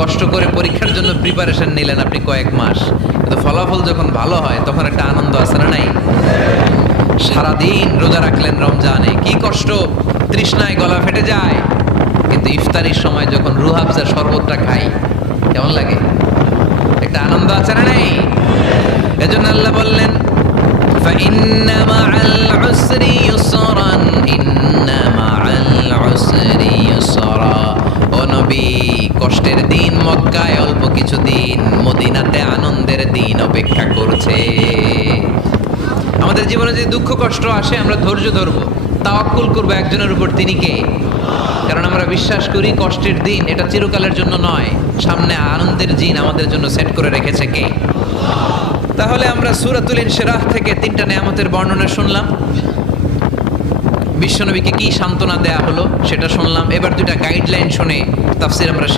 কষ্ট করে পরীক্ষার জন্য প্রিপারেশন নিলেন আপনি কয়েক মাস, কিন্তু ফলাফল যখন ভালো হয় তখন একটা আনন্দ আছে না নাই? সারাদিন রোজা রাখলেন রমজানে, কি কষ্ট, তৃষ্ণায় গলা ফেটে যায়, কিন্তু ইফতারির সময় যখন রুহ আফজার শরবতটা খাই কেমন লাগে? একটা আনন্দ আছে না নাই? এজন্য আল্লাহ বললেন فإن مع العسر يسرا إن مع العسر يسرا ও নবী, কষ্টের দিন মক্কায় অল্প কিছু দিন, মদিনাতে আনন্দের দিন অপেক্ষা করছে। আমাদের জীবনে যে দুঃখ কষ্ট আসে আমরা ধৈর্য ধরবো, তাওয়াক্কুল করবো একজনের উপর, তিনি কে? কারণ আমরা বিশ্বাস করি কষ্টের দিন এটা চিরকালের জন্য নয়, সামনে আনন্দের দিন আমাদের জন্য সেট করে রেখেছে কে? তাহলে আমরা সূরাতুল ইনশিরাহ থেকে 3টা নিয়ামতের বর্ণনা শুনলাম, বিশ্বনবীকে কি সান্ত্বনা দেয়া হলো সেটা শুনলাম। এবার 2টা গাইডলাইন শুনে তাফসীর আমরা